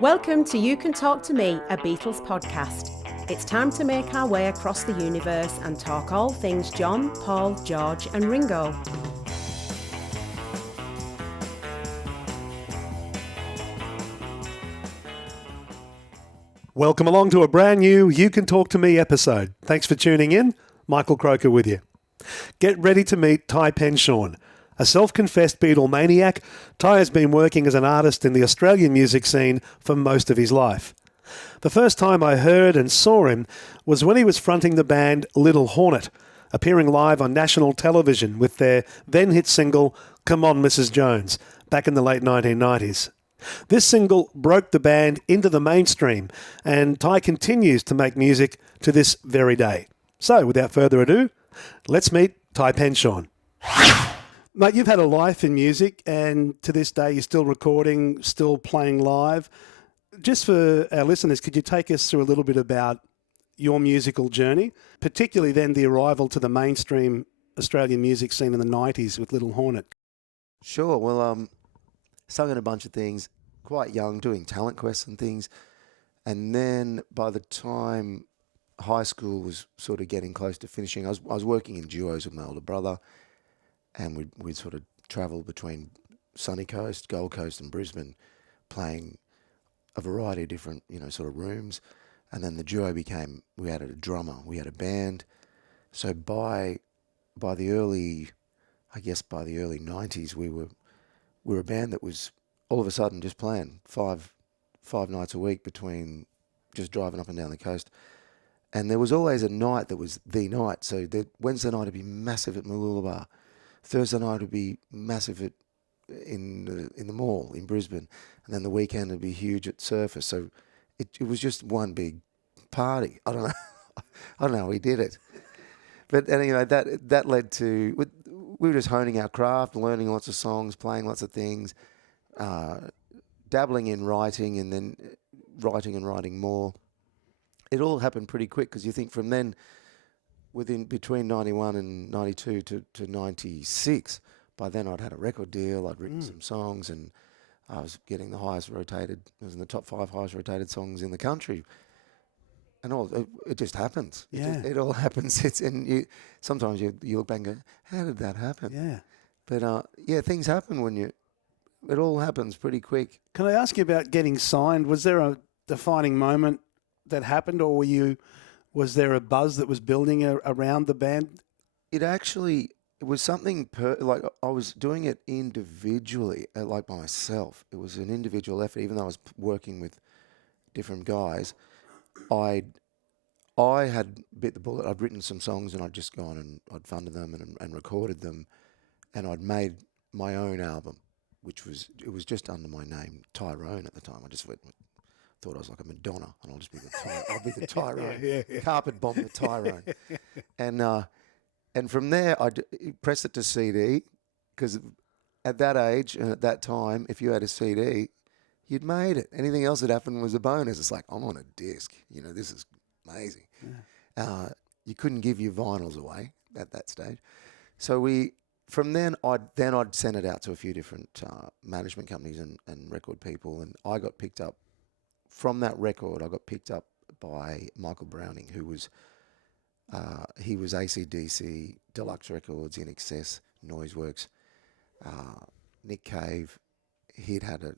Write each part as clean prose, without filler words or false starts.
Welcome to You Can Talk to Me, a Beatles podcast. It's time to make our way across the universe and talk all things John, Paul, George and Ringo. Welcome along to a brand new You Can Talk to Me episode. Thanks for tuning in. Michael Croker with you. Get ready to meet Ty Penshorn. A self-confessed Beatle maniac, Ty has been working as an artist in the Australian music scene for most of his life. The first time I heard and saw him was when he was fronting the band Little Hornet, appearing live on national television with their then-hit single, Come On Mrs. Jones, back in the late 1990s. This single broke the band into the mainstream, and Ty continues to make music to this very day. So, without further ado, let's meet Ty Penshorn. Mate, you've had a life in music, and to this day you're still recording, still playing live. Just for our listeners, could you take us through a little bit about your musical journey, particularly then the arrival to the mainstream Australian music scene in the 90s with Little Hornet? Sure. Well, sung in a bunch of things, quite young, doing talent quests and things. And then by the time high school was sort of getting close to finishing, I was working in duos with my older brother, and we'd sort of travel between Sunny Coast, Gold Coast and Brisbane, playing a variety of different, sort of rooms. And then the duo we had a drummer, we had a band. So by the early 90s, we were a band that was all of a sudden just playing five nights a week between just driving up and down the coast. And there was always a night that was the night. So Wednesday night would be massive at Mooloolaba. Thursday night would be massive in the mall in Brisbane. And then the weekend would be huge at Surface. So it was just one big party. I don't know. I don't know how we did it. But anyway, that led to... We were just honing our craft, learning lots of songs, playing lots of things, dabbling in writing, and then writing more. It all happened pretty quick, because you think from then, between 91 and 92 to 96, by then I'd had a record deal, I'd written some songs, and I was getting I was in the top 5 highest rated songs in the country. And it just happens. Yeah. It all happens. Sometimes you look back and go, how did that happen? Yeah. But things happen it all happens pretty quick. Can I ask you about getting signed? Was there a defining moment that happened, or was there a buzz that was building around the band? It was something I was doing it individually, like by myself. It was an individual effort, even though I was working with different guys. I had bit the bullet. I'd written some songs, and I'd just gone and I'd funded them and recorded them, and I'd made my own album, it was just under my name, Tyrone, at the time. I just thought I was like a Madonna, and I'll be the Tyrone. Yeah. Carpet bomb the Tyrone. And from there, I pressed it to CD, because at that age and at that time, if you had a CD, you'd made it. Anything else that happened was a bonus. It's like, I'm on a disc. This is amazing. Yeah. You couldn't give your vinyls away at that stage. So from then, I'd send it out to a few different management companies and record people, and I got picked up. From that record, I got picked up by Michael Browning, who was he was AC/DC, Deluxe Records, In Excess, Noiseworks, Nick Cave. He'd had a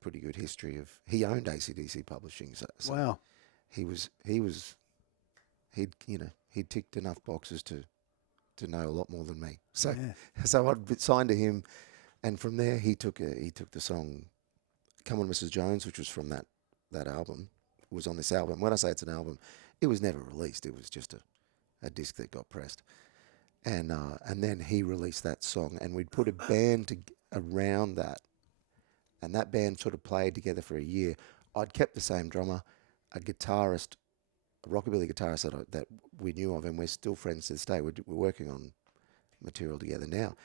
pretty good history he owned AC/DC Publishing. So Wow. He'd ticked enough boxes to know a lot more than me. So I'd signed to him, and from there he took the song Come On Mrs. Jones, which was from that album, was on this album. When I say it's an album, it was never released. It was just a disc that got pressed. And then he released that song, and we'd put a band around that. And that band sort of played together for a year. I'd kept the same drummer, a guitarist, a rockabilly guitarist that we knew of, and we're still friends to this day. We're working on material together now.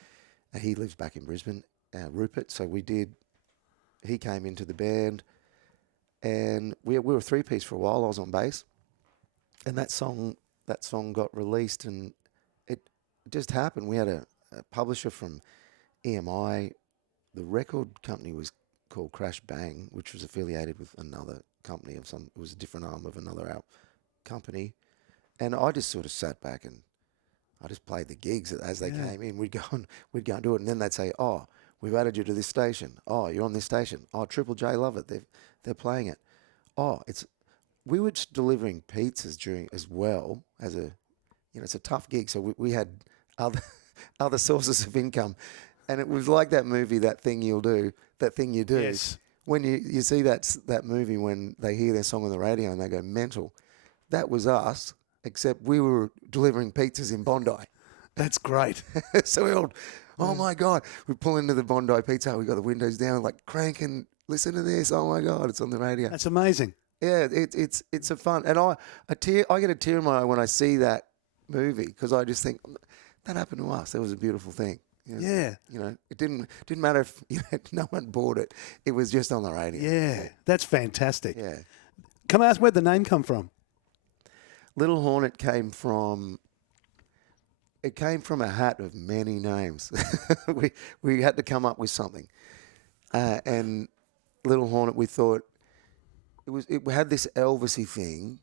And he lives back in Brisbane, Rupert. So he came into the band, and we were a 3-piece for a while. I was on bass, and that song got released, and it just happened. We had a publisher from EMI. The record company was called Crash Bang, which was affiliated with another company of some. It was a different arm of another company, and I just sort of sat back and I just played the gigs as they came in. We'd go and do it, and then they'd say, "Oh, we've added you to this station. Oh, you're on this station. Oh, Triple J love it. They're playing it. Oh, we were just delivering pizzas during as well as it's a tough gig. So we had other sources of income, and it was like that movie, That Thing You Do. Yes. When you see that movie when they hear their song on the radio and they go mental, that was us, except we were delivering pizzas in Bondi. That's great. So we all, oh my God, we pull into the Bondi Pizza Hut, we got the windows down, like cranking, listen to this, oh my God, it's on the radio. That's amazing. Yeah, it's a fun, and I get a tear in my eye when I see that movie, because I just think that happened to us. That was a beautiful thing. Yeah. It didn't matter if no one bought it. It was just on the radio. Yeah, that's fantastic. Yeah. Can I ask where'd the name come from? Little Hornet came from a hat of many names. we had to come up with something, and Little Hornet, we thought it had this Elvisy thing,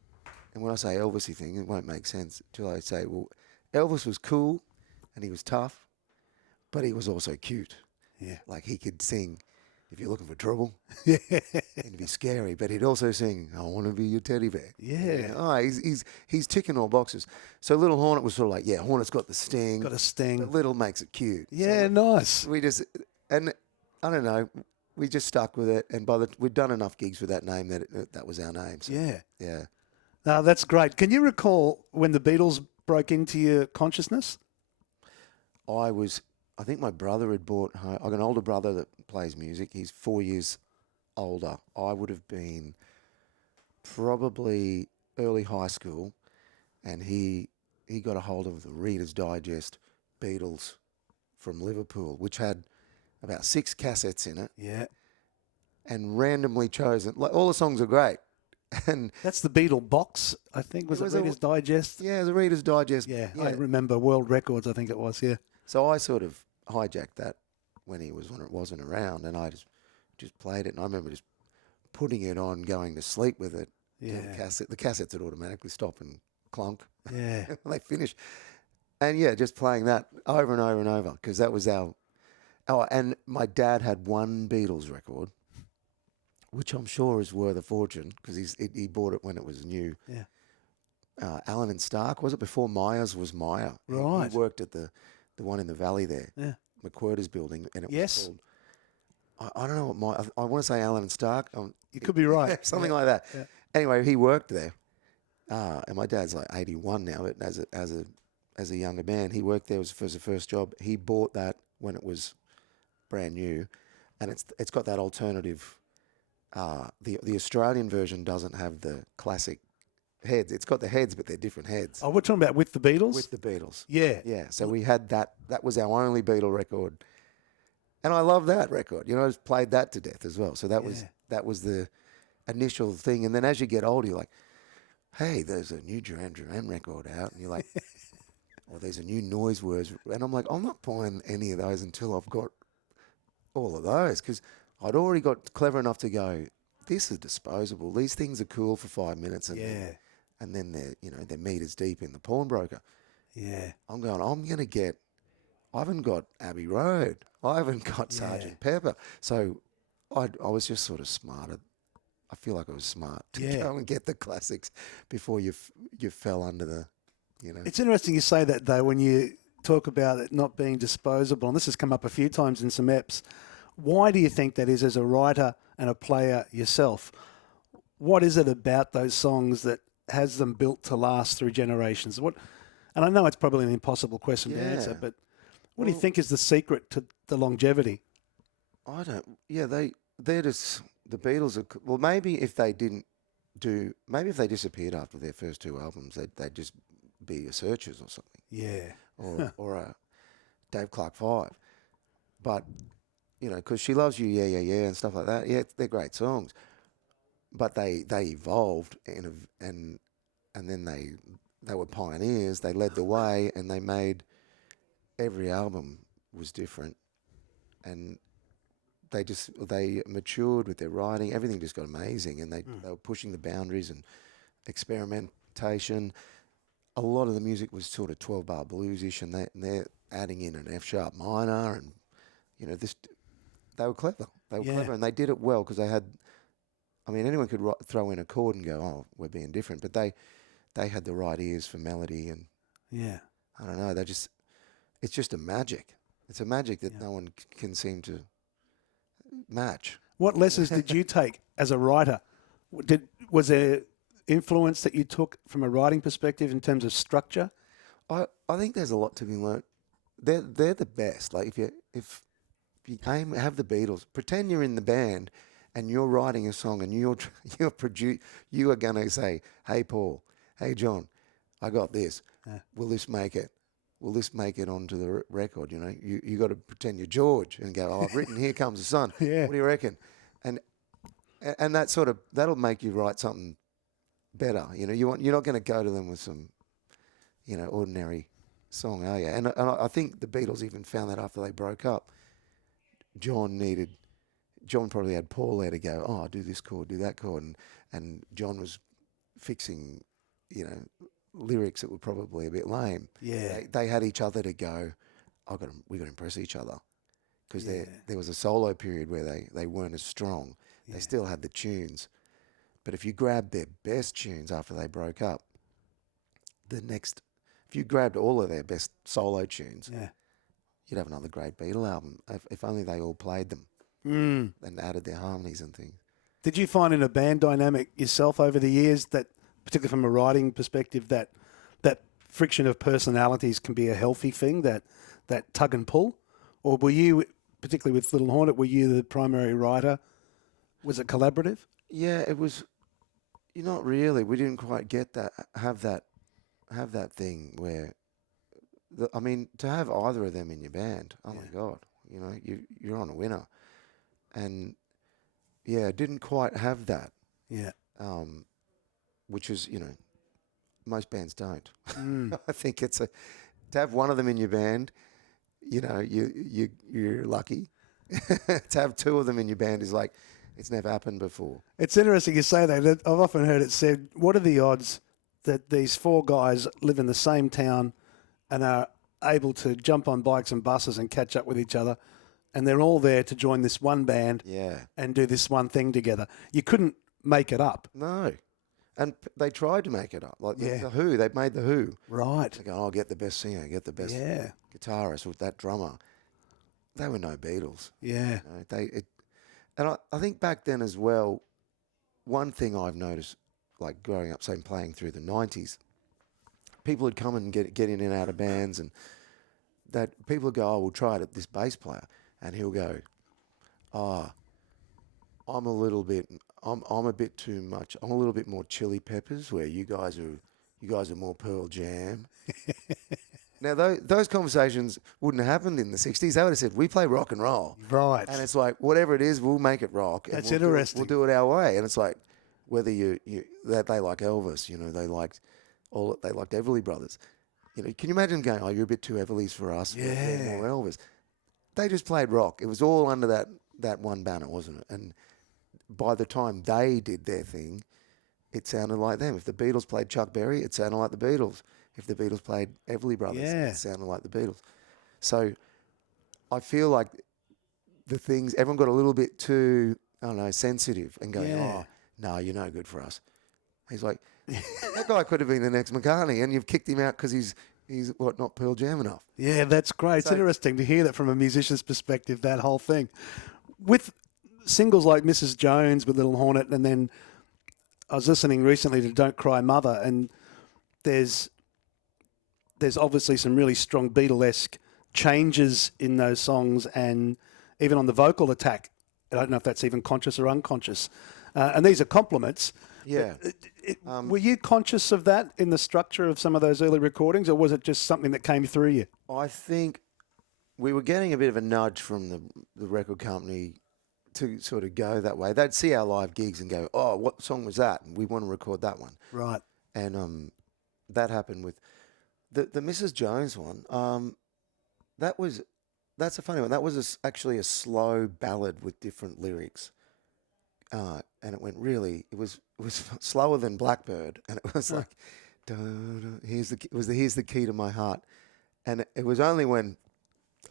and when I say Elvisy thing, it won't make sense until I say, well, Elvis was cool, and he was tough, but he was also cute. Yeah. Like he could sing, "If You're Looking for Trouble," Yeah. and be scary, but he'd also sing, "I Want to Be Your Teddy Bear." Yeah. Oh, he's ticking all boxes. So Little Hornet was sort of like, yeah, Hornet's got the sting. Got a sting. But Little makes it cute. Yeah, So nice. we just, and I don't know, we just stuck with it, and we'd done enough gigs with that name that was our name. So, Yeah. yeah. No, that's great. Can you recall when the Beatles broke into your consciousness? I think my brother had bought home. I've got an older brother that plays music. He's 4 years older. I would have been probably early high school, and he got a hold of the Reader's Digest Beatles from Liverpool, which had about 6 cassettes in it, Yeah. and randomly chosen. Like, all the songs are great, and That's the Beatle box, I think. Was it Reader's Digest? yeah, the Reader's Digest. Yeah, I remember World Records, I think it was, yeah. So I sort of hijacked that when it wasn't around, and I just played it, and I remember just putting it on, going to sleep with it. Yeah. The cassettes would automatically stop and clunk. Yeah. when they finish. And yeah, just playing that over and over and over, because that was our. Oh, and my dad had one Beatles record, which I'm sure is worth a fortune, because he bought it when it was new. Yeah. Allen and Stark, was it before Myers was Meyer? Right. He worked at the one in the valley there, Yeah. McWhirter's building, and it Yes. was called. I don't know what I want to say Allen and Stark. You could be right. Something Yeah. like that. Yeah. Anyway, he worked there, and my dad's like 81 now. But as a younger man, he worked there for his first job. He bought that when it was brand new, and it's got that alternative. The Australian version doesn't have the classic heads. It's got the heads, but they're different heads. Oh, we're talking about with the Beatles? With the Beatles. Yeah. Yeah. So we had that. That was our only Beatle record, and I love that record. I just played that to death as well. So that was the initial thing. And then as you get older, you're like, hey, there's a new Duran Duran record out, and you're like, or there's a new Noise Words, and I'm like, I'm not buying any of those until I've got all of those, because I'd already got clever enough to go, this is disposable. These things are cool for 5 minutes, and then they're meters deep in the pawnbroker. Yeah. I'm going to get. I haven't got Abbey Road. I haven't got Sergeant Pepper. So I was just sort of smarter. I feel like I was smart to go and get the classics before you fell under the, It's interesting you say that, though, when you talk about it not being disposable, and this has come up a few times in some eps. Why do you think that is, as a writer and a player yourself? What is it about those songs that has them built to last through generations? And I know it's probably an impossible question to answer, but what do you think is the secret to the longevity? I don't. Yeah, they're just the Beatles are. Well, maybe if they disappeared after their first 2 albums, they'd just be a Searchers or something. Yeah. Or a Dave Clark 5. But because She Loves You, yeah, and stuff like that. Yeah, they're great songs. But they evolved and then they were pioneers. They led the way, and they made every album was different, and they matured with their writing. Everything just got amazing, and they were pushing the boundaries and experimentation. A lot of the music was sort of 12-bar bluesish, and they're adding in an F sharp minor, and this. They were clever. They were clever, and they did it well because they had. I mean, anyone could throw in a chord and go, "Oh, we're being different," but they had the right ears for melody, and I don't know. It's just a magic. It's a magic that no one can seem to match. What lessons did you take as a writer? Was there influence that you took from a writing perspective in terms of structure? I think there's a lot to be learnt. They're the best. Like if you have the Beatles, pretend you're in the band and you're writing a song and you are going to say, "Hey Paul, hey John, I got this. Will this make it? Will this make it onto the record?" You got to pretend you're George and go, "Oh, I've written Here Comes the Sun. What do you reckon?" And that'll make you write something better. You're not going to go to them with some, ordinary song, are you? And I think the Beatles even found that after they broke up. John probably had Paul there to go, "Oh, do this chord, do that chord," and John was fixing, lyrics that were probably a bit lame. Yeah, they had each other to go. We got to impress each other, because there was a solo period where they weren't as strong. They still had the tunes, but if you grabbed their best tunes after they broke up, if you grabbed all of their best solo tunes, you'd have another great Beatle album. If only they all played them and added their harmonies and things. Did you find in a band dynamic yourself over the years that, particularly from a writing perspective, that friction of personalities can be a healthy thing, that tug and pull? Or were you, particularly with Little Hornet, were you the primary writer? Was it collaborative? Yeah, it was. Not really. We didn't quite get that. Have that thing where, to have either of them in your band. Oh my God, you're on a winner, and didn't quite have that. Yeah. Which is, most bands don't. I think to have one of them in your band, you're lucky. To have two of them in your band is like, it's never happened before. It's interesting you say that. I've often heard it said, what are the odds that these four guys live in the same town and are able to jump on bikes and buses and catch up with each other, and they're all there to join this one band and do this one thing together? You couldn't make it up. No. And they tried to make it up. Like the Who, they made the Who. Right. They go, get the best singer, get the best guitarist with that drummer. They were no Beatles. Yeah. And I think back then as well, one thing I've noticed, like growing up, say playing through the 90s, people would come and get in and out of bands, and that people would go, "Oh, we'll try it at this bass player," and he'll go, "Oh, I'm a bit too much. I'm a little bit more Chili Peppers, where you guys are more Pearl Jam." Now, those conversations wouldn't have happened in the 60s. They would have said, "We play rock and roll." Right. And it's like, whatever it is, we'll make it rock. That's we'll interesting. We'll do it our way. And it's like, whether that they like Elvis, they liked Everly Brothers. Can you imagine going, "Oh, you're a bit too Everly's for us. We're more Elvis." They just played rock. It was all under that one banner, wasn't it? And by the time they did their thing, it sounded like them. If the Beatles played Chuck Berry, it sounded like the Beatles. If the Beatles played Everly Brothers, it sounded like the Beatles. So I feel like everyone got a little bit too, I don't know, sensitive and going, "Oh, no, you're no good for us." He's like, that guy could have been the next McCartney, and you've kicked him out because he's not Pearl Jam enough. Yeah, that's great. It's interesting to hear that from a musician's perspective, that whole thing. With singles like Mrs. Jones with Little Hornet, and then I was listening recently to Don't Cry Mother, and there's obviously some really strong Beatlesque changes in those songs, and even on the vocal attack. I don't know if that's even conscious or unconscious. And these are compliments. Yeah. Were you conscious of that in the structure of some of those early recordings, or was it just something that came through you? I think we were getting a bit of a nudge from the record company to sort of go that way. They'd see our live gigs and go, "Oh, what song was that? And we want to record that one." Right. And that happened with the Mrs. Jones one. That was that's a funny one. That was actually a slow ballad with different lyrics, and it went really. It was slower than Blackbird, and it was like, here's the key to my heart, and it was only when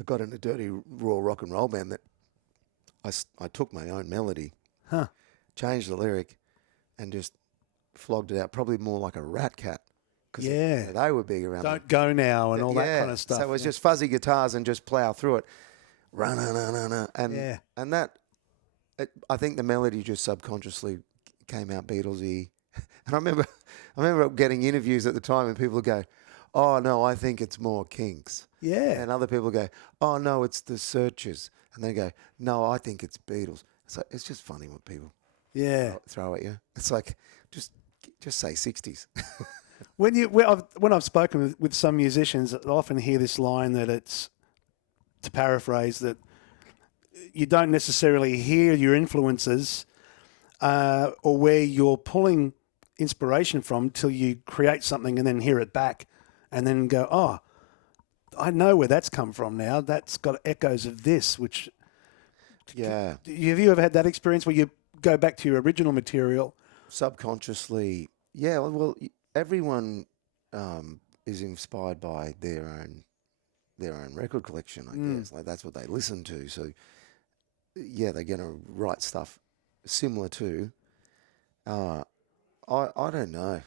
I got in a dirty raw rock and roll band that I took my own melody, changed the lyric, and just flogged it out. Probably more like a Rat Cat. Cause they were big around. Don't Go Now and all that kind of stuff. So it was just fuzzy guitars and just plow through it. And that, I think the melody just subconsciously came out Beatlesy. And I remember getting interviews at the time and people would go, "Oh no, I think it's more Kinks." Yeah. And other people go, "Oh no, it's the Searchers." And they go, "No, I think it's Beatles." It's just funny what people throw at you. It's like just say 60s. When I've spoken with some musicians, I often hear this line that it's, to paraphrase, that you don't necessarily hear your influences or where you're pulling inspiration from till you create something and then hear it back and then go, "Oh, I know where that's come from now. That's got echoes of this," which... Yeah. Have you ever had that experience where you go back to your original material? Subconsciously, yeah. Well, everyone is inspired by their own record collection, I guess. Like that's what they listen to. So, yeah, they're going to write stuff similar to. I don't know.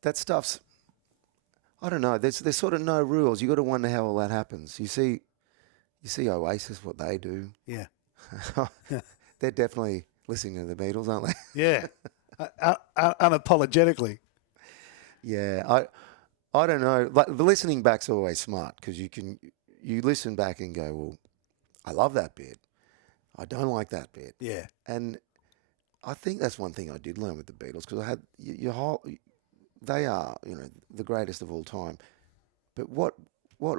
That stuff's. I don't know. There's sort of no rules. You got to wonder how all that happens. You see Oasis, what they do. Yeah. They're definitely listening to the Beatles, aren't they? Yeah. Unapologetically. Yeah. I don't know. Like the listening back's always smart because you listen back and go, well, I love that bit. I don't like that bit. Yeah. And I think that's one thing I did learn with the Beatles because I had they are, the greatest of all time. But what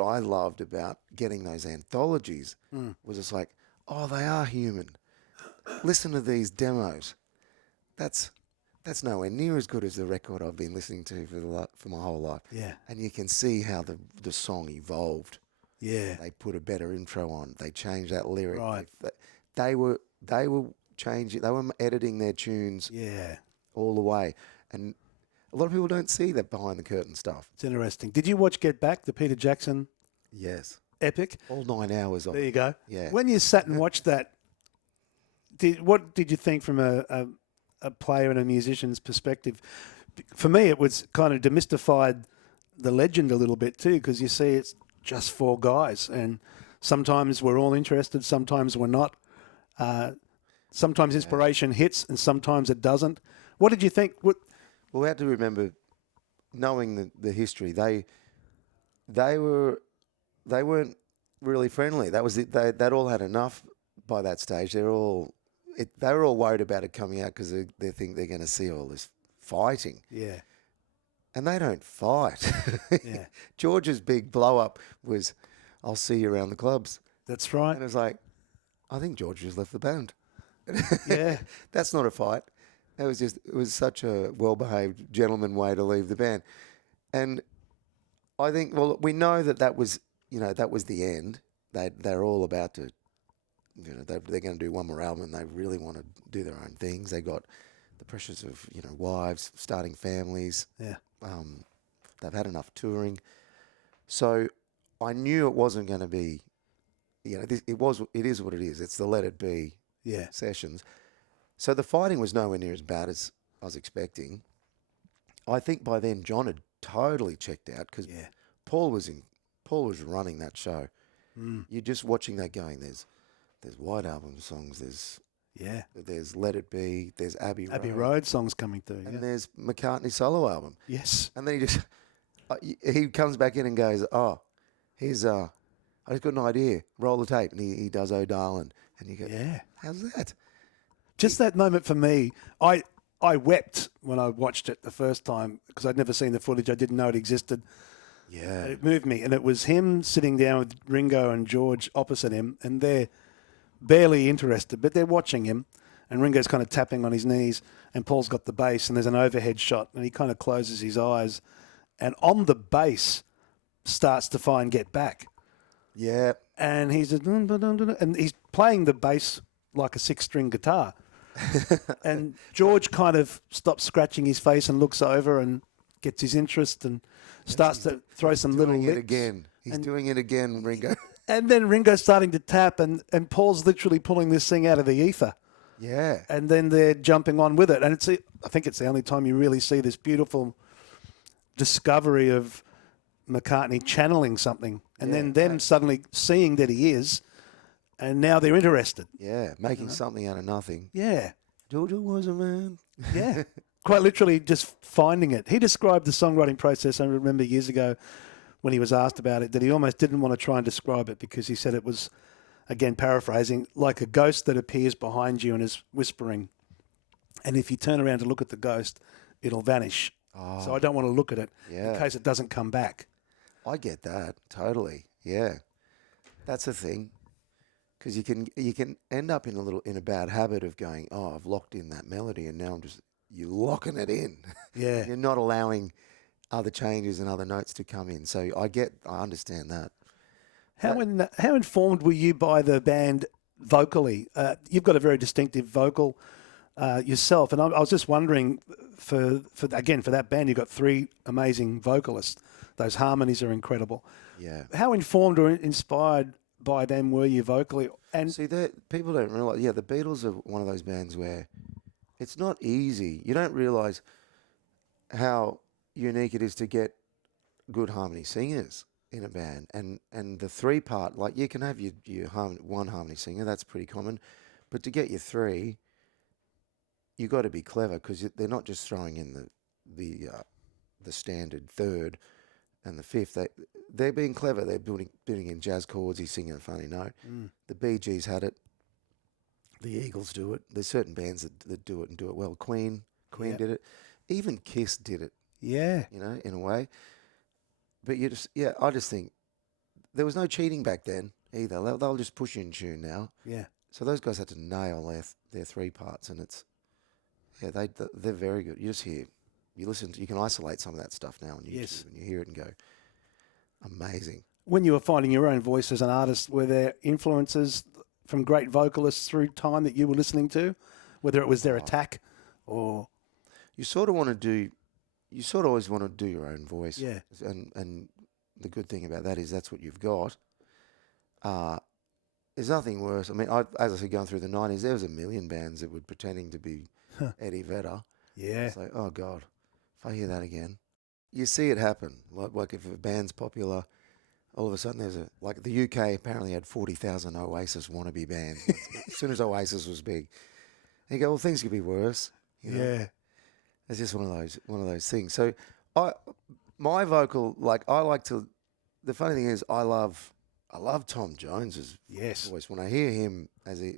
I loved about getting those anthologies was it's like, oh, they are human. Listen to these demos. That's nowhere near as good as the record I've been listening to for my whole life. Yeah. And you can see how the song evolved. Yeah. They put a better intro on. They changed that lyric. Right. They were changing. They were editing their tunes. Yeah. All the way. And a lot of people don't see that behind the curtain stuff. It's interesting. Did you watch Get Back, the Peter Jackson Yes. epic? All 9 hours of it. There you go. Yeah. When you sat and watched that, what did you think from a player and a musician's perspective? For me, it was kind of demystified the legend a little bit too, because you see it's just 4 guys, and sometimes we're all interested, sometimes we're not. Sometimes inspiration hits, and sometimes it doesn't. What did you think? Well, we have to remember, knowing the history, they weren't really friendly. That was they'd all had enough by that stage. They were all worried about it coming out because they think they're going to see all this fighting. Yeah. And they don't fight. Yeah. George's big blow up was, "I'll see you around the clubs." That's right. And it was like, I think George just left the band. Yeah. That's not a fight. It was such a well-behaved gentleman way to leave the band. And I think, well, we know that was the end. They're all about to, they're going to do one more album and they really want to do their own things. They got the pressures of, wives, starting families. Yeah. They've had enough touring. So I knew it wasn't going to be, it is what it is. It's the Let It Be sessions. So the fighting was nowhere near as bad as I was expecting. I think by then John had totally checked out because Paul was running that show. You're just watching that going, there's White Album songs, there's Let It Be, there's Abbey Road songs coming through. And there's McCartney solo album. Yes. And then he comes back in and goes, "Oh, here's I just got an idea. Roll the tape." And he does "Oh Darling." And you go, "Yeah, how's that?" Just that moment for me, I wept when I watched it the first time because I'd never seen the footage. I didn't know it existed. Yeah. It moved me. And it was him sitting down with Ringo and George opposite him, and they're barely interested, but they're watching him. And Ringo's kind of tapping on his knees, and Paul's got the bass, and there's an overhead shot, and he kind of closes his eyes. And on the bass starts to find Get Back. Yeah. And he's and he's playing the bass like a 6-string guitar. And George kind of stops scratching his face and looks over and gets his interest and starts to throw some little Doing it licks. again. He's doing it again, Ringo. And then Ringo's starting to tap, and Paul's literally pulling this thing out of the ether. Yeah. And then they're jumping on with it. And I think it's the only time you really see this beautiful discovery of McCartney channeling something. And then them suddenly seeing that he is, and now they're interested. Yeah, making something out of nothing. Yeah. Georgia was a man. Yeah. Quite literally just finding it. He described the songwriting process, I remember years ago when he was asked about it, that he almost didn't want to try and describe it because he said it was, again, paraphrasing, like a ghost that appears behind you and is whispering. And if you turn around to look at the ghost, it'll vanish. Oh. So I don't want to look at it in case it doesn't come back. I get that, totally. Yeah. That's the thing. Because you can end up in a bad habit of going, oh, I've locked in that melody and now you're locking it in. Yeah. You're not allowing other changes and other notes to come in. So I understand that. How informed were you by the band vocally? You've got a very distinctive vocal yourself, and I was just wondering, for that band, you've got 3 amazing vocalists. Those harmonies are incredible. Yeah. How informed or inspired by them were you vocally? And see, that people don't realize. Yeah, the Beatles are one of those bands where it's not easy. You don't realize how unique it is to get good harmony singers in a band, and the 3-part, like you can have your one harmony singer, that's pretty common, but to get your 3, you got to be clever because they're not just throwing in the standard 3rd and the 5th. They're being clever. They're building in jazz chords. He's singing a funny note. The Bee Gees had it. The Eagles do it. There's certain bands that do it and do it well. Queen did it. Even Kiss did it. Yeah. In a way. But I just think there was no cheating back then either. They'll just push you in tune now. Yeah. So those guys had to nail their 3 parts, and they're very good. You just hear, you can isolate some of that stuff now on YouTube, and you hear it and go, amazing. When you were finding your own voice as an artist, were there influences from great vocalists through time that you were listening to, whether it was their attack or? You sort of always want to do your own voice. Yeah. And the good thing about that is that's what you've got. There's nothing worse. I mean, as I said, going through the 90s, there was a million bands that were pretending to be Eddie Vedder. Yeah. It's like, oh, God, if I hear that again. You see it happen. Like if a band's popular, all of a sudden like the UK apparently had 40,000 Oasis wannabe bands. As soon as Oasis was big. And you go, well, things could be worse. Yeah. It's just one of those things. So my vocal, the funny thing is I love Tom Jones's voice. When I hear him as he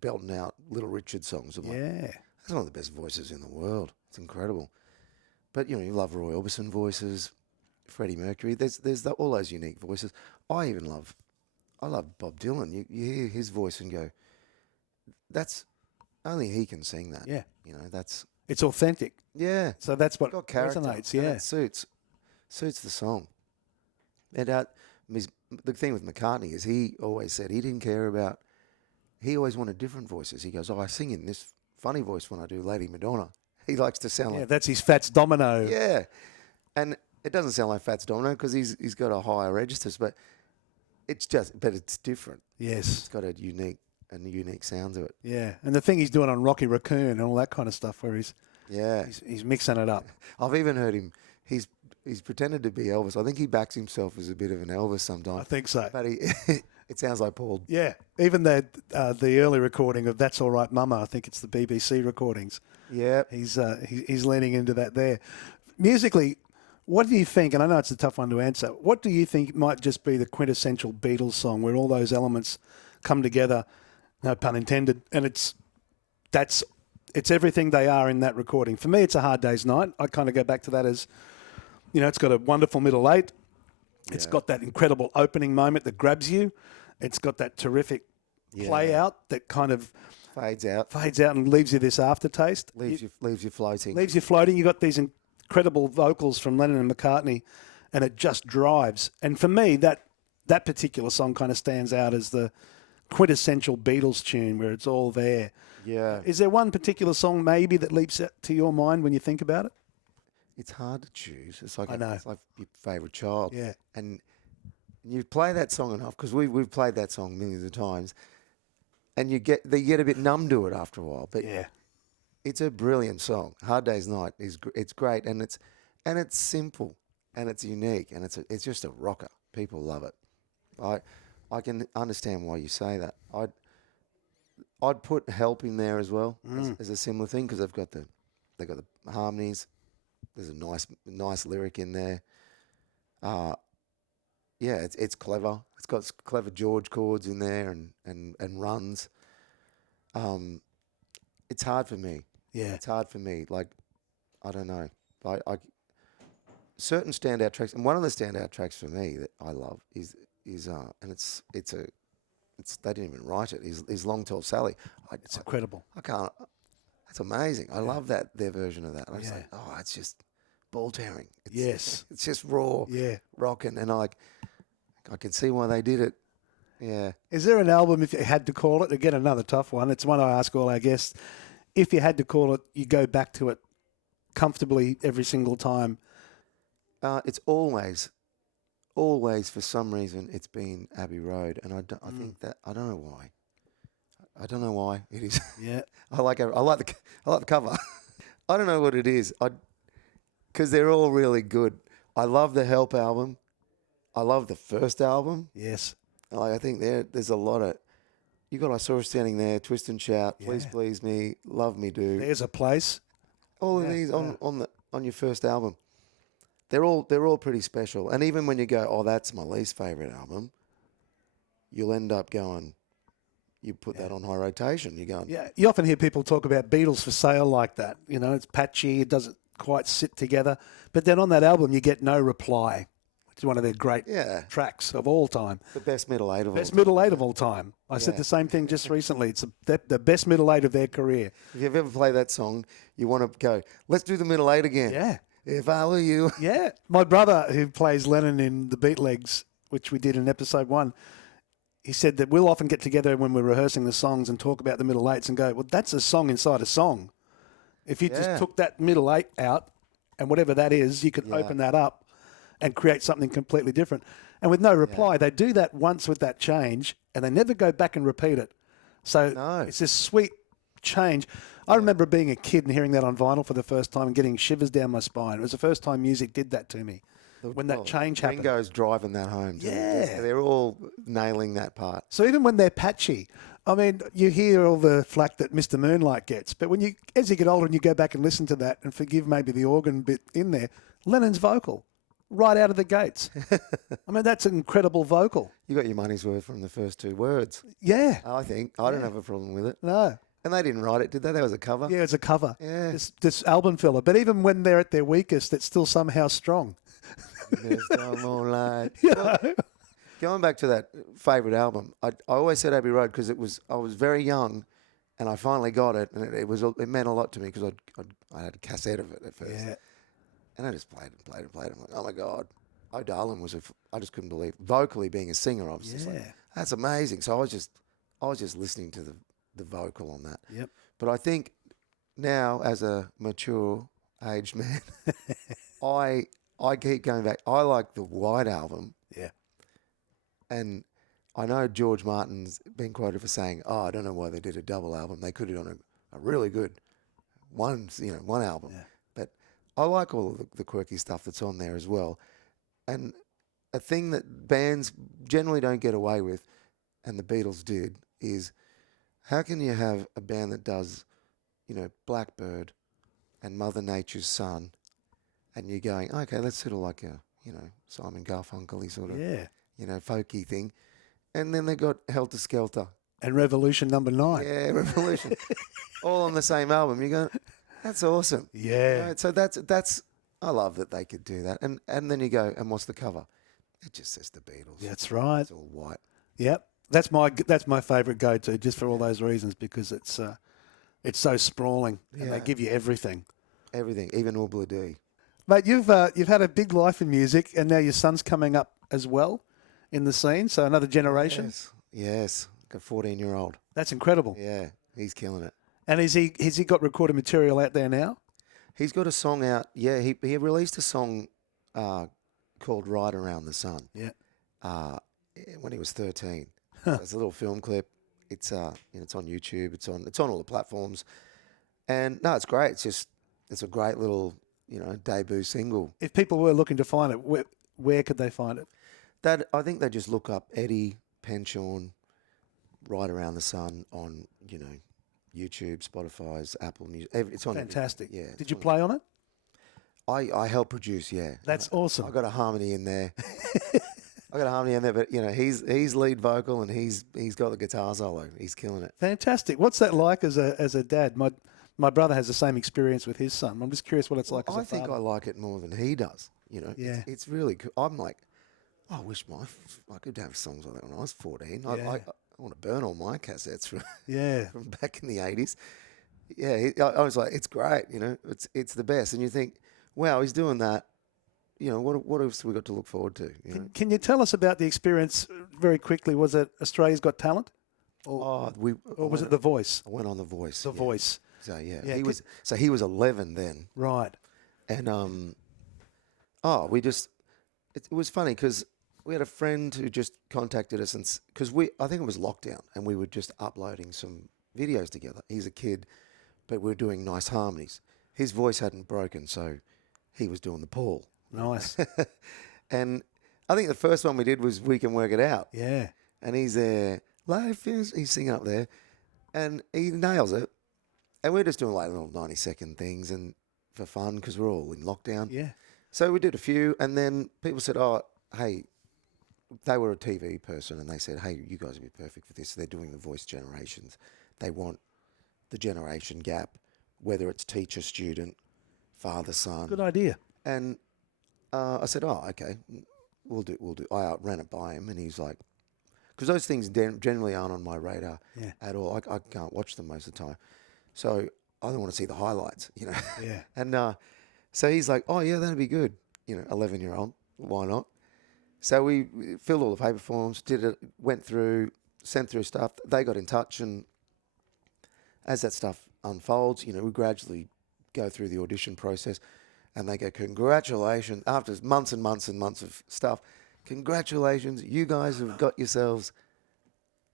belting out Little Richard songs, I'm like, that's one of the best voices in the world. It's incredible. But you love Roy Orbison voices, Freddie Mercury. There's all those unique voices. I love Bob Dylan. You hear his voice and go, that's only he can sing that. Yeah. It's authentic. Yeah. So that's what got character, resonates. and Yeah. it suits the song. And the thing with McCartney is he always said he didn't care about. He always wanted different voices. He goes, I sing in this funny voice when I do Lady Madonna. He likes to sound like. That's his Fats Domino. Yeah. And it doesn't sound like Fats Domino because he's got a higher registers, but it's different. Yes. It's got a unique sound to it. Yeah. And the thing he's doing on Rocky Raccoon and all that kind of stuff where he's mixing it up. I've even heard him. He's pretended to be Elvis. I think he backs himself as a bit of an Elvis sometimes. I think so. But it sounds like Paul. Yeah. Even the early recording of That's All Right Mama, I think it's the BBC recordings. Yeah. He's leaning into that there. Musically, what do you think, and I know it's a tough one to answer, what do you think might just be the quintessential Beatles song where all those elements come together, no pun intended, and it's everything they are in that recording? For me, it's A Hard Day's Night. I kind of go back to that as, it's got a wonderful middle 8. It's got that incredible opening moment that grabs you. It's got that terrific play out that kind of fades out and leaves you this aftertaste. Leaves you floating. Leaves you floating. You got these incredible vocals from Lennon and McCartney, and it just drives. And for me, that that particular song kind of stands out as the quintessential Beatles tune where it's all there. Yeah. Is there one particular song maybe that leaps to your mind when you think about it? It's hard to choose. It's like I know. It's like your favourite child. Yeah. And you play that song enough, because we've played that song millions of times, and you get a bit numb to it after a while. But Yeah. it's a brilliant song. Hard Day's Night it's great, and it's simple, and it's unique, and it's just a rocker. People love it. I can understand why you say that. I'd put Help in there as well as a similar thing, because they've got the harmonies. There's a nice lyric in there. Yeah, it's clever. It's got clever George chords in there and runs. It's hard for me. Yeah. It's hard for me. Like, I don't know. I certain standout tracks, and one of the standout tracks for me that I love is and it's they didn't even write it. Is Long Tall Sally. It's incredible. I can't. That's amazing. I love their version of that. I was like, oh, it's just ball tearing. Yes. It's just raw. Yeah. Rocking, and I can see why they did it. Yeah. Is there an album, if you had to call it, again, another tough one, it's one I ask all our guests, if you had to call it, you go back to it comfortably every single time? It's always for some reason, it's been Abbey Road, and I think that, I don't know why. I don't know why it is. Yeah. I like the cover. I don't know what it is. Because they're all really good. I love the Help album. I love the first album. Yes. I think there's a lot of. You got I Saw Her Standing There, Twist and Shout, Please Please Me, Love Me Do. There's a Place. All of these on your first album. They're all pretty special. And even when you go, oh, that's my least favourite album, you'll end up going, you put that on high rotation. You're going. Yeah. You often hear people talk about Beatles for Sale like that. You know, it's patchy. It doesn't quite sit together. But then on that album, you get No Reply, which is one of their great tracks of all time. The best middle eight of all time. Best middle eight of all time. I said the same thing just recently. It's the best middle eight of their career. If you've ever played that song, you want to go, let's do the middle eight again. Yeah. If I were you. Yeah. My brother, who plays Lennon in the Beatles, which we did in episode 1, he said that we'll often get together when we're rehearsing the songs and talk about the middle eights and go, well, that's a song inside a song. If you just took that middle eight out and whatever that is, you could open that up and create something completely different. And with No Reply, they do that once with that change and they never go back and repeat it. So it's this sweet change. I remember being a kid and hearing that on vinyl for the first time and getting shivers down my spine. It was the first time music did that to me. When that change happened. Ringo's driving that home. Yeah. They're all nailing that part. So even when they're patchy, I mean, you hear all the flack that Mr. Moonlight gets, but as you get older and you go back and listen to that and forgive maybe the organ bit in there, Lennon's vocal, right out of the gates. I mean, that's an incredible vocal. You got your money's worth from the first two words. Yeah. I think. I don't have a problem with it. No. And they didn't write it, did they? That was a cover? Yeah, it's a cover. Yeah. This album filler. But even when they're at their weakest, it's still somehow strong. There's no more light. You know? Going back to that favourite album, I always said Abbey Road because I was very young, and I finally got it, and it meant a lot to me because I had a cassette of it at first, and I just played it. I'm like, oh my God, Oh Darling I just couldn't believe vocally being a singer. I was just like, that's amazing. So I was just listening to the vocal on that. Yep. But I think now as a mature aged man, I keep going back. I like the White Album. Yeah. And I know George Martin's been quoted for saying, I don't know why they did a double album. They could have done a really good one album. Yeah. But I like all of the quirky stuff that's on there as well. And a thing that bands generally don't get away with, and the Beatles did, is how can you have a band that does, Blackbird and Mother Nature's Son, and you're going, okay, that's sort of like a, Simon Garfunkel-y sort of, folky thing. And then they got Helter Skelter. And Revolution number 9. Yeah, Revolution. All on the same album. You go, that's awesome. Yeah. So that's I love that they could do that. And then you go, and what's the cover? It just says the Beatles. That's right. It's all white. Yep. That's my favourite go-to, just for all those reasons, because it's so sprawling and they give you everything. Everything, even Oobla Dee. Mate, you've had a big life in music, and now your son's coming up as well. in the scene, so another generation. Yes. Got a 14-year-old. That's incredible. Yeah, he's killing it. And has he got recorded material out there now? He's got a song out. Yeah, he released a song called "Ride Around the Sun." Yeah. When he was 13. It's a little film clip. It's it's on YouTube. It's on all the platforms. And no, it's great. It's a great little debut single. If people were looking to find it, where could they find it? I think they just look up Eddie Penshorn, "Ride Around the Sun" on YouTube, Spotify's, Apple Music. It's on. Fantastic. Yeah. Did you play on it? I help produce. Yeah. That's awesome. I got a harmony in there. But he's lead vocal and he's got the guitar solo. He's killing it. Fantastic. What's that like as a dad? My brother has the same experience with his son. I'm just curious what it's like as a father. I think I like it more than he does. Yeah. It's really cool. I'm like, I wish I could have songs like that when I was 14. Yeah. I want to burn all my cassettes from Yeah. from back in the 80s. Yeah, I was like, it's great. It's the best. And you think, wow, he's doing that. What else have we got to look forward to? Can you tell us about the experience very quickly? Was it Australia's Got Talent? Or was it The Voice? I went on The Voice. The Voice. So he was 11 then. Right. And it was funny because we had a friend who just contacted us because I think it was lockdown and we were just uploading some videos together. He's a kid, but we were doing nice harmonies. His voice hadn't broken, so he was doing the Paul. Nice. And I think the first one we did was "We Can Work It Out." Yeah. And he's there, he's singing up there, and he nails it. And we're just doing like little 90-second things and for fun because we're all in lockdown. Yeah. So we did a few, and then people said, "Oh, hey," they were a TV person, and they said, "Hey, you guys would be perfect for this." So they're doing the voice generations. They want the generation gap, whether it's teacher, student, father, son. Good idea. And I said, "Oh, okay, we'll do." I ran it by him, and he's like, because those things generally aren't on my radar at all. I can't watch them most of the time, so I don't want to see the highlights, Yeah. And so he's like, "Oh yeah, that'd be good." 11-year-old, why not? So we filled all the paper forms, did it, went through, sent through stuff. They got in touch, and as that stuff unfolds, we gradually go through the audition process. And they go, "Congratulations," after months and months and months of stuff. "Congratulations, you guys have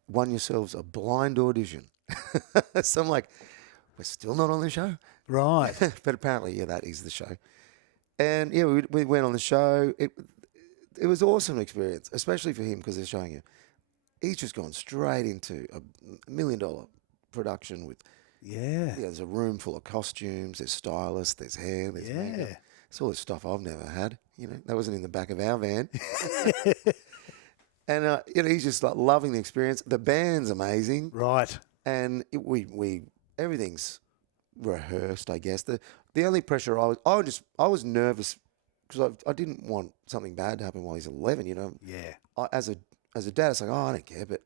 won yourselves a blind audition." So I'm like, we're still not on the show? Right. But apparently, that is the show. And we went on the show. It was an awesome experience, especially for him because they're showing you. He's just gone straight into a $1 million production with... Yeah. There's a room full of costumes, there's stylists, there's hair, there's makeup. It's all this stuff I've never had. That wasn't in the back of our van. And he's just like loving the experience. The band's amazing. Right. And we everything's rehearsed, I guess. The only pressure I was nervous because I didn't want something bad to happen while he's 11, Yeah. As a dad, it's like, I don't care, but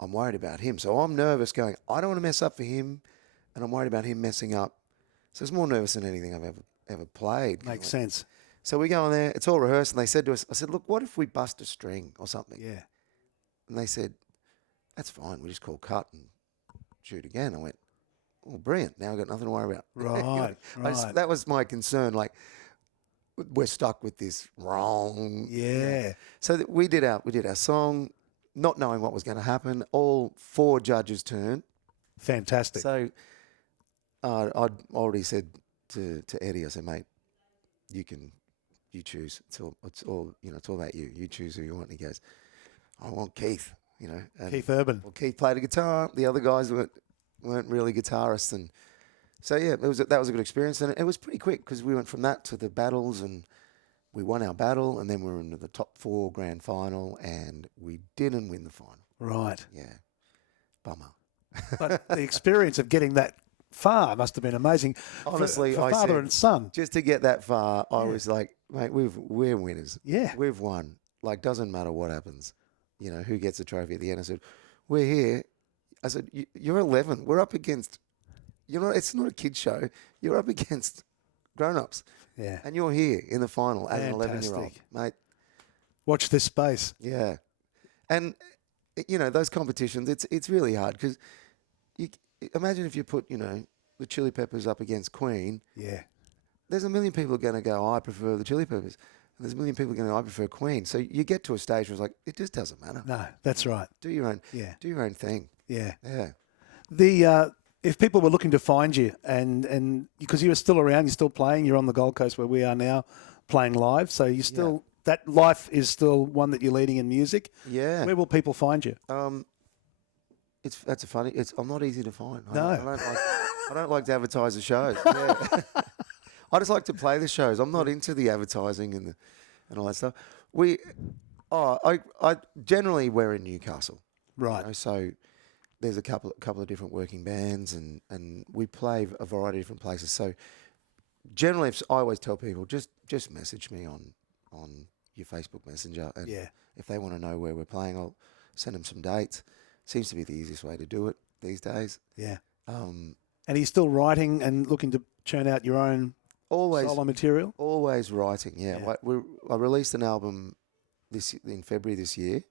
I'm worried about him. So I'm nervous going, I don't want to mess up for him. And I'm worried about him messing up. So it's more nervous than anything I've ever played. Makes sense. So we go in there, it's all rehearsed, and they said to us, I said, "Look, what if we bust a string or something?" Yeah. And they said, "That's fine, we just call cut and shoot again." I went, "Oh, brilliant, now I've got nothing to worry about." Right, right. That was my concern, like, we're stuck with this wrong. Yeah. So we did our song, not knowing what was going to happen. All 4 judges turned. Fantastic. So I'd already said to Eddie, I said, "Mate, you choose. It's all about you. You choose who you want." And he goes, "I want Keith." And, Keith Urban. Well, Keith played a guitar. The other guys weren't really guitarists, and so that was a good experience. And it was pretty quick because we went from that to the battles, and we won our battle, and then we were into the top 4 grand final, and we didn't win the final. Right. Yeah, bummer. But the experience of getting that far must have been amazing. Honestly, for father and son. Just to get that far, I was like, "Mate, we're winners. Yeah. We've won. Like, doesn't matter what happens. Who gets the trophy at the end." I said, "We're here." I said, "You're 11. We're up against, it's not a kid show. You're up against grown-ups. Yeah. And you're here in the final as an Fantastic. 11-year-old, mate." Watch this space. Yeah. And those competitions, it's really hard because imagine if you put the Chili Peppers up against Queen. Yeah. There's a million people going to go, I prefer the Chili Peppers. And there's a million people going to go, I prefer Queen. So you get to a stage where it's like, it just doesn't matter. No, that's right. Do your own. Yeah. Do your own thing. Yeah. Yeah. If people were looking to find you and because you're still around, you're still playing, you're on the Gold Coast where we are now playing live. So you still, that life is still one that you're leading in music. Yeah. Where will people find you? I'm not easy to find. No. I don't like to advertise the shows. Yeah. I just like to play the shows. I'm not into the advertising and all that stuff. I generally we're in Newcastle. Right. So there's a couple of different working bands and we play a variety of different places. So generally, I always tell people just message me on your Facebook Messenger, and if they want to know where we're playing, I'll send them some dates. Seems to be the easiest way to do it these days. Yeah. And are you still writing and looking to churn out your own solo material? Always writing, yeah. I released an album in February this year,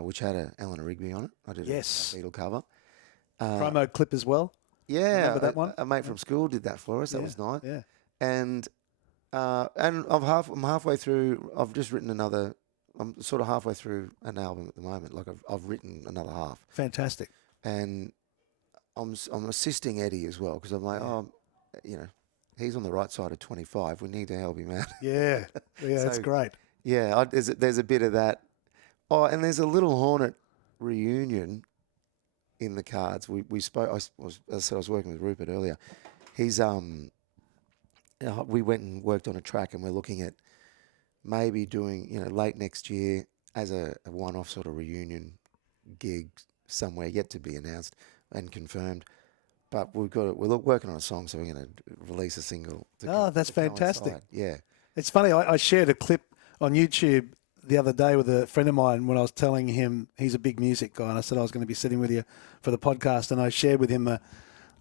which had Eleanor Rigby on it. I did a Beatle cover. Promo clip as well? Yeah. Remember that one? A mate from school did that for us. That was nice. Yeah. And I'm halfway through. I've just written another. I'm sort of halfway through an album at the moment. Like I've written another half. Fantastic. And I'm assisting Eddie as well because I'm like, he's on the right side of 25. We need to help him out. Yeah. Yeah, that's great. Yeah, there's a bit of that. Oh, and there's a little Hornet reunion in the cards. We spoke. I was working with Rupert earlier. He's we went and worked on a track, and we're looking at maybe doing late next year as a one-off sort of reunion gig somewhere, yet to be announced and confirmed. But we're working on a song, so we're going to release a single. That's fantastic. Coincide. Yeah. It's funny, I shared a clip on YouTube the other day with a friend of mine when I was telling him he's a big music guy, and I said I was going to be sitting with you for the podcast, and I shared with him a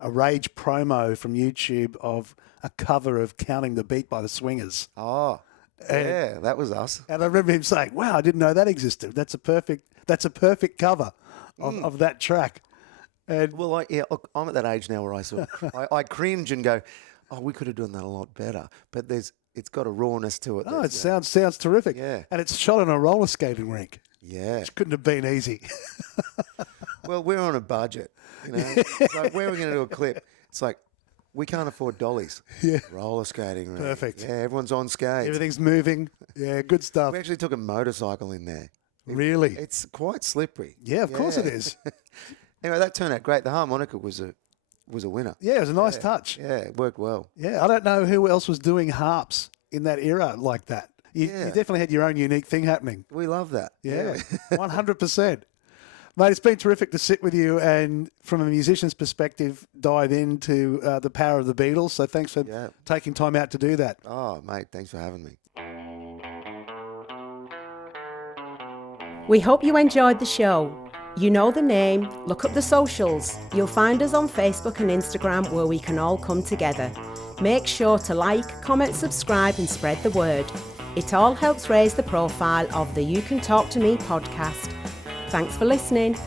Rage promo from YouTube of a cover of Counting the Beat by the Swingers. Oh, yeah, that was us. And I remember him saying, wow, I didn't know that existed. That's a perfect cover of that track. And well, I'm at that age now where I sort of I cringe and go, oh, we could have done that a lot better. But it's got a rawness to it. Oh, it sounds terrific. Yeah. And it's shot on a roller skating rink. Yeah. Which couldn't have been easy. Well, we're on a budget. It's like, where are we going to do a clip? It's like, we can't afford dollies. Yeah. Roller skating rink. Perfect. Yeah, everyone's on skates. Everything's moving. Yeah, good stuff. We actually took a motorcycle in there. Really? It's quite slippery. Yeah, of course it is. Anyway, that turned out great. The harmonica was a winner. Yeah, it was a nice touch. Yeah, it worked well. Yeah, I don't know who else was doing harps in that era like that. You definitely had your own unique thing happening. We love that. Yeah, 100%. Mate, it's been terrific to sit with you and from a musician's perspective, dive into the power of the Beatles. So thanks for taking time out to do that. Oh, mate, thanks for having me. We hope you enjoyed the show. You know the name, look up the socials. You'll find us on Facebook and Instagram where we can all come together. Make sure to like, comment, subscribe and spread the word. It all helps raise the profile of the You Can Talk to Me podcast. Thanks for listening.